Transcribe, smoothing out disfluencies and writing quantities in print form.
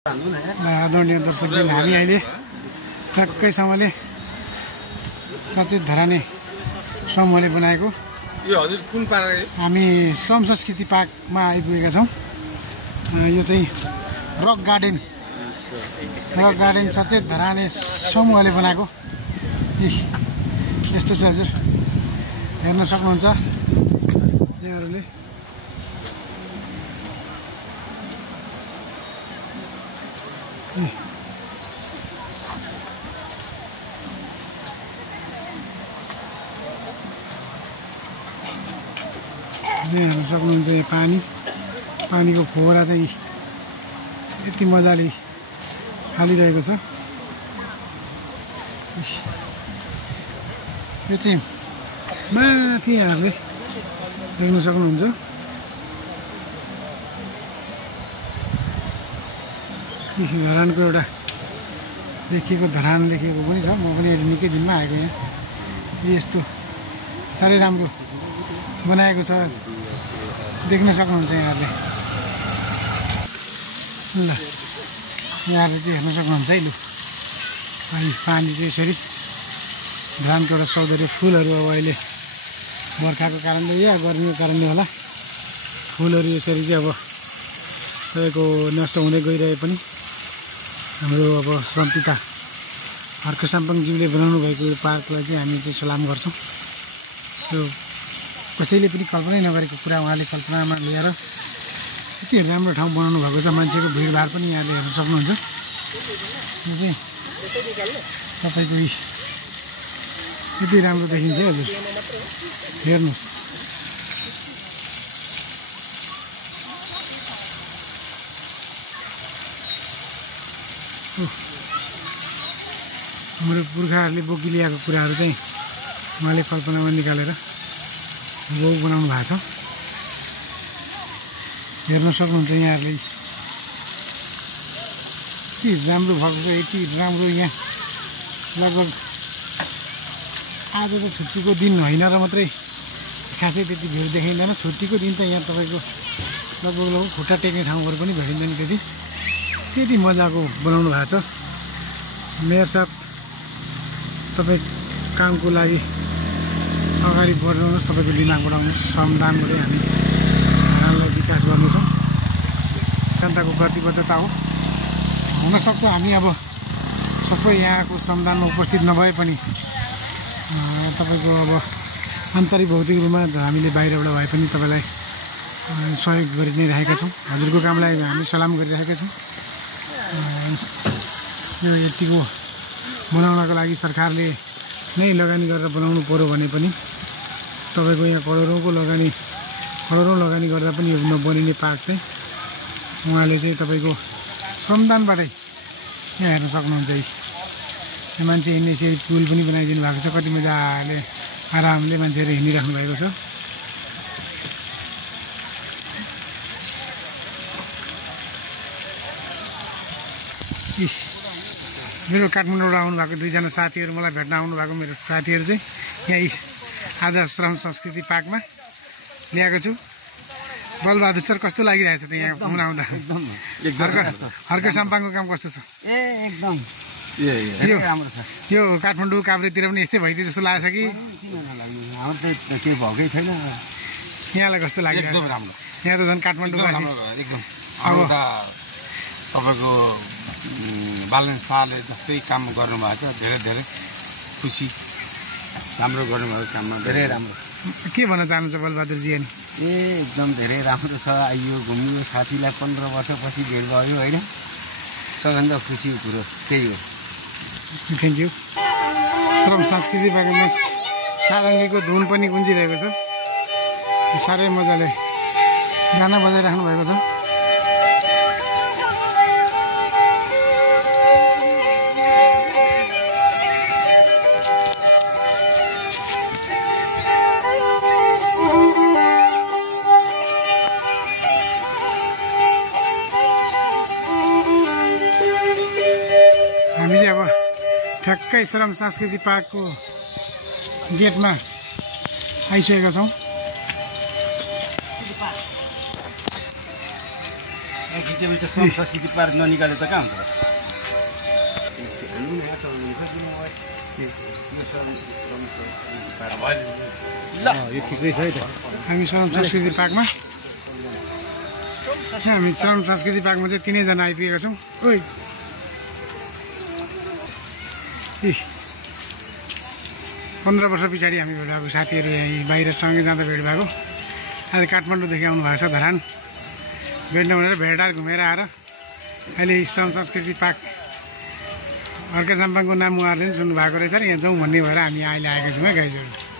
आदरणीय दर्शकबिन हामी अहिले ठ्याक्कैसँगले सचेत धराने समूहले बनाएको हामी श्रम संस्कृति पार्कमा आइपुगेका छौँ। यो चाहिँ रक गार्डन सचेत धराने समूहले बनाएको यस्तो छ हजुर, हेर्न सक्नुहुन्छ यहाँहरूले। हेर्न सक्नुहुन्छ यो पानीको फोहरा चाहिँ यति मजाले हालिरहेको छ। यो चाहिँ माथि यहाँहरूले देख्न सक्नुहुन्छ। धरानको एउटा धरान लेखिएको पनि छ। म पनि अहिले निकै दिनमा आएको यहाँ। यस्तो साह्रै राम्रो बनाएको छ, देख्न सक्नुहुन्छ यहाँहरूले। ल यहाँहरूले चाहिँ हेर्न सक्नुहुन्छ है। लु अहिले पानी चाहिँ यसरी धरानको एउटा सौन्दर्य फुलहरू अब अहिले बर्खाको कारणले या गर्मीको कारणले होला फुलहरू यसरी चाहिँ अब तपाईँको नष्ट हुँदै गइरहे पनि हाम्रो अब श्रमपिता हर्क साम्पाङज्यूले बनाउनु भएको यो पार्कलाई चाहिँ हामी चाहिँ सलाम गर्छौँ। यो कसैले पनि कल्पनै नगरेको कुरा उहाँले कल्पनामा लिएर यति राम्रो ठाउँ बनाउनु भएको छ। मान्छेको भिडभाड पनि यहाँले हेर्न सक्नुहुन्छ। यो चाहिँ तपाईँको यति राम्रो देखिन्छ हजुर, हेर्नुहोस्। हाम्रो पुर्खाहरूले बोकिल्याएको कुराहरू चाहिँ उहाँले कल्पनामा निकालेर गौ बनाउनु भएको छ। हेर्न सक्नुहुन्छ यहाँहरूले यति राम्रो भएको छ, यति राम्रो। यहाँ लगभग आज त छुट्टीको दिन होइन र मात्रै खासै त्यति भिड देखिँदैन। छुट्टीको दिन त यहाँ तपाईँको लगभग खुट्टा टेक्ने ठाउँहरू पनि भेटिँदैन। त्यति मजाको बनाउनु भएको छ। मेयर साहब तपाईँ कामको लागि अगाडि बढाउनुहोस्, तपाईँको दिमाग बढाउनुहोस्। श्रमदानबाटै हामी धरानलाई विकास गर्नेछौँ। जनताको प्रतिबद्धता हो। हुनसक्छ हामी अब सबै यहाँको श्रमदानमा उपस्थित नभए पनि तपाईँको अब आन्तरिक भौतिक रूपमा हामीले बाहिरबाट भए पनि तपाईँलाई सहयोग गरि नै रहेका छौँ। हजुरको कामलाई हामी सलाम गरिरहेका छौँ। यो यतिको बनाउनको लागि सरकारले नै लगानी गरेर बनाउनु पर्यो भने पनि तपाईँको यहाँ करोडौँ लगानी गर्दा पनि यो नबनिने पार्क चाहिँ उहाँले चाहिँ तपाईँको श्रमदानबाटै यहाँ हेर्न सक्नुहुन्छ। यो मान्छे हिँड्ने यसरी पुल पनि बनाइदिनु भएको छ। कति मजाले आरामले मान्छेहरू हिँडिराख्नु भएको छ। मेरो काठमाडौँबाट आउनुभएको दुईजना साथीहरू मलाई भेट्न आउनुभएको मेरो साथीहरू चाहिँ यहाँ आज श्रम संस्कृति पार्कमा ल्याएको छु। बलबहादुर सर कस्तो लागिरहेछ त यहाँ घुम्न आउँदा? हर्क साम्पाङको काम कस्तो छ? एकदम यो काठमाडौँ काभ्रेतिर पनि यस्तै भइदियो जस्तो लागेछ कि? केही भएकै छैन। यहाँलाई कस्तो लाग्यो? एकदम राम्रो। यहाँ त झन् काठमाडौँ एकदम अब तपाईँको बालन शाहले जस्तै काम गर्नुभएको छ। धेरै खुसी, राम्रो गर्नुभएको काममा धेरै राम्रो। के भन्न चाहनुहुन्छ बलबहादुरजी? अनि एकदम धेरै राम्रो छ। यो घुम्नु साथीलाई 15 वर्षपछि भेट भयो होइन, सबभन्दा खुसीको कुरो त्यही हो। Thank you. श्रम संस्कृति पार्कमा सारङ्गीको धुन पनि गुन्जिरहेको छ। साह्रै मजाले गाना बजाइराख्नु भएको छ। हामी चाहिँ अब ठ्याक्कै श्रम संस्कृति पार्कको गेटमा आइसकेका छौँ। त्यसपछि त श्रम संस्कृति पार्क ननिकाले त कहाँ हुन्छ यो ठिकै छ है त हामी श्रम संस्कृति पार्कमा हामी श्रम संस्कृति पार्कमा चाहिँ 3 जना आइपुगेका छौँ। ओइ 15 वर्ष पछाडि हामी भेट भएको साथीहरू यहीँ बाहिर सँगै जाँदा भेट भएको। आज काठमाडौँदेखि आउनु भएको छ धरान भेट्न भनेर भेडार घुमेर आएर अहिले श्रम संस्कृति पार्क अर्का साम्पाङको नाम उहाँहरूले पनि सुन्नु भएको रहेछ र यहाँ जाउँ भन्ने भएर हामी अहिले आएका छौँ है गाइजहरू।